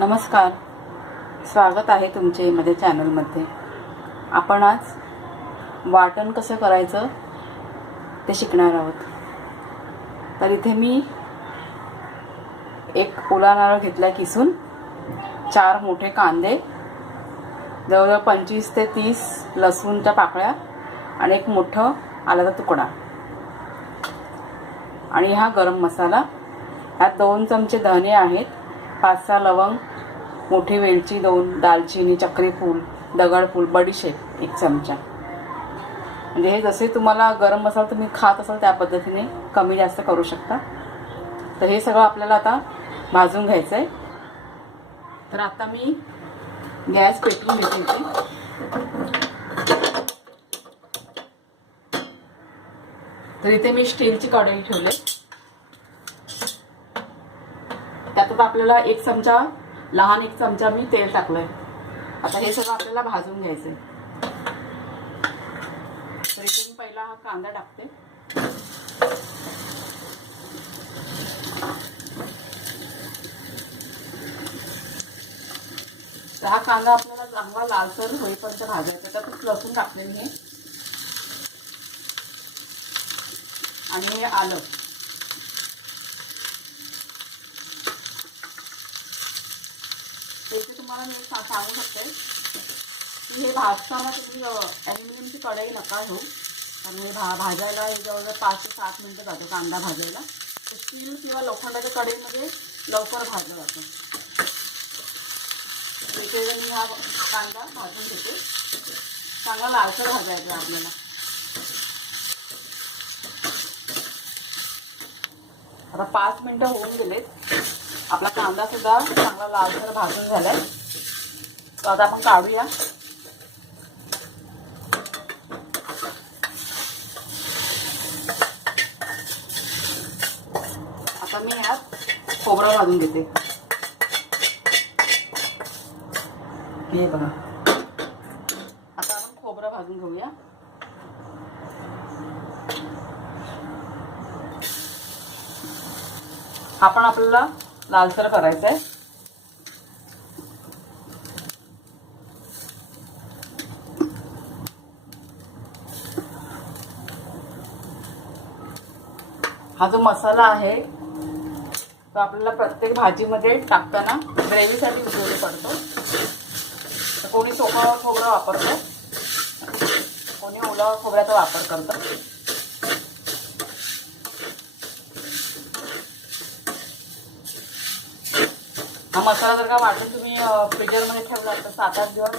नमस्कार, स्वागत आहे तुमचे माझ्या चॅनलमध्ये. आपण आज वाटण कसं करायचं ते शिकणार आहोत. तर इथे मी एक ओला नारळ घेतला किसून, 4 मोठे कांदे, जवळजवळ 25 ते 30 लसूणच्या पाकळ्या आणि एक मोठं आल्याचा तुकडा आणि हा गरम मसाला. ह्यात 2 चमचे धने आहेत, 5-6 लवंग, मोठी वेलची 2, दालचिनी, चक्रीफूल, दगडफूल, बडीशेप 1 चमचा. म्हणजे हे जसे तुम्हाला गरम मसाला तुम्ही खात असाल त्या पद्धतीने कमी जास्त करू शकता. तर हे सगळं आपल्याला आता भाजून घ्यायचं आहे. तर आता मी गॅस पेटवून घेते. तर इथे मी स्टीलची कढई ठेवले. त्यात आपल्याला 1 चमचा, लहान 1 चमचा मी तेल टाकलंय. आता हे सगळं आपल्याला भाजून घ्यायचंय. तर इथे मी पहिला हा कांदा टाकते. तर हा कांदा आपल्याला चांगला लालसर होईपर्यंत भाजायचा. त्यातच लसूण टाकले मी आणि हे आलं. इथे तुम्हाला मी सांगू शकते की हे भाजताना तुम्ही ॲल्युमिनियमची कढई नका घेऊ, कारण हे भाजायला जवळजवळ 5 ते 7 मिनटं जातो कांदा भाजायला. स्टील किंवा लोखंडाच्या कढईमध्ये लवकर भाजलं जातं. इथे मी हा कांदा भाजून घेते. चांगला लालसर भाजायचा आपल्याला. आता 5 मिनटं होऊन गेलेत. आपला कांदा सुद्धा चांगला लालसर भाजून झालाय. तर आता आपण काढूया. आता मी यात खोबरं भाजून घेते. हे बघा, आता आपण खोबरं भाजून घेऊया. आपण आपल्याला लालसर करायचं आहे. हा जो मसाला आहे तो आपल्याला प्रत्येक भाजीमध्ये टाकताना ग्रेव्हीसाठी उपयोगी पडतो. तर कोणी सुकं खोबरं वापरतं, कोणी ओला खोबऱ्याचा वापर करतं. हा मसाला जर का वाटून तुम्ही फ्रीजरमध्ये ठेवला तर 7-8 दिवस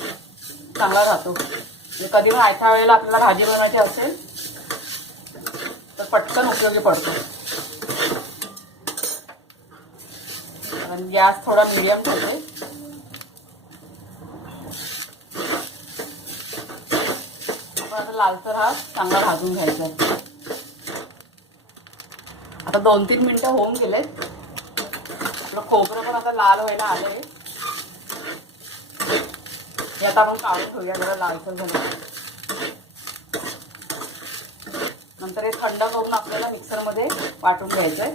चांगला राहतो. म्हणजे कधी पण आयत्या वेळेला आपल्याला भाजी बनवायची असेल तर पटकन उपयोगी पडतो. आणि गॅस थोडा मीडियम ठेवते. आपण आता लालसर हा चांगला भाजून घ्यायचा आहे. आता 2-3 मिनटं होऊन गेलेत. आपलं खोबरं पण आता लाल व्हायला आलंय. हे आता आपण काढून ठेवूया जरा लालसर झालं. नंतर हे थंड करून आपल्याला मिक्सरमध्ये वाटून घ्यायचं आहे.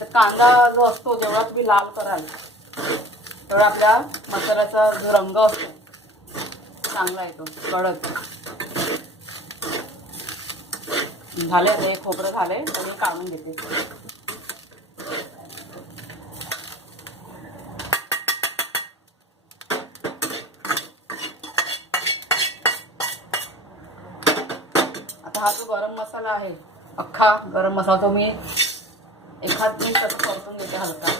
तर कांदा जो असतो जेवढा तुम्ही लाल कराल तेवढा आपल्या मसाल्याचा जो रंग असतो चांगला येतो, कडक. झाले हे खोबरं झालंय तर मी काढून घेते. हा जो गरम मसाला आहे, अख्खा गरम मसाला, तो मी एखाद मिनिट असं परतून घेते हलका.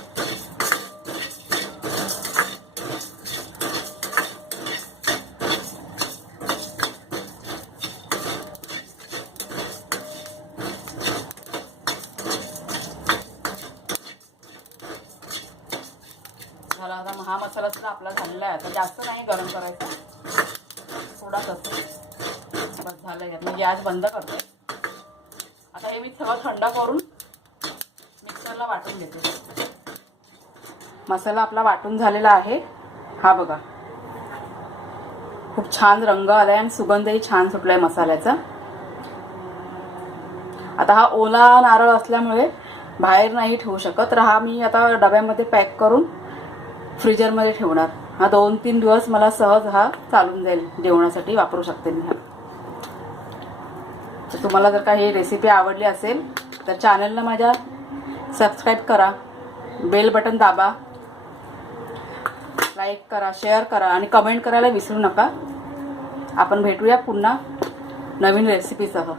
झाला. आता हा मसाला सुद्धा आपला झालेला आहे. आता जास्त नाही गरम करायचा, थोडाच असतो. बस झालं. मी गॅस बंद करते. आता हे मी सगळं थंड करून मिक्सरला वाटून घेते. मसाला आपला वाटून झालेला आहे. हा बघा, खूप छान रंग आलाय आणि सुगंधही छान सुटलाय मसाल्याचा. आता हा ओला नारळ असल्यामुळे बाहेर नाही ठेवू शकत. तर हा मी आता डब्यामध्ये पॅक करून फ्रीजरमध्ये ठेवणार. हा 2-3 दिवस मला सहज हा चालून जाईल, जेवणासाठी वापरू शकते मी हा. तर तुम्हाला जर का ही रेसिपी आवडली असेल तर चॅनलला माझ्या सबस्क्राईब करा, बेल बटन दाबा, लाईक करा, शेअर करा आणि कमेंट करायला विसरू नका. आपण भेटूया पुन्हा नवीन रेसिपीसह.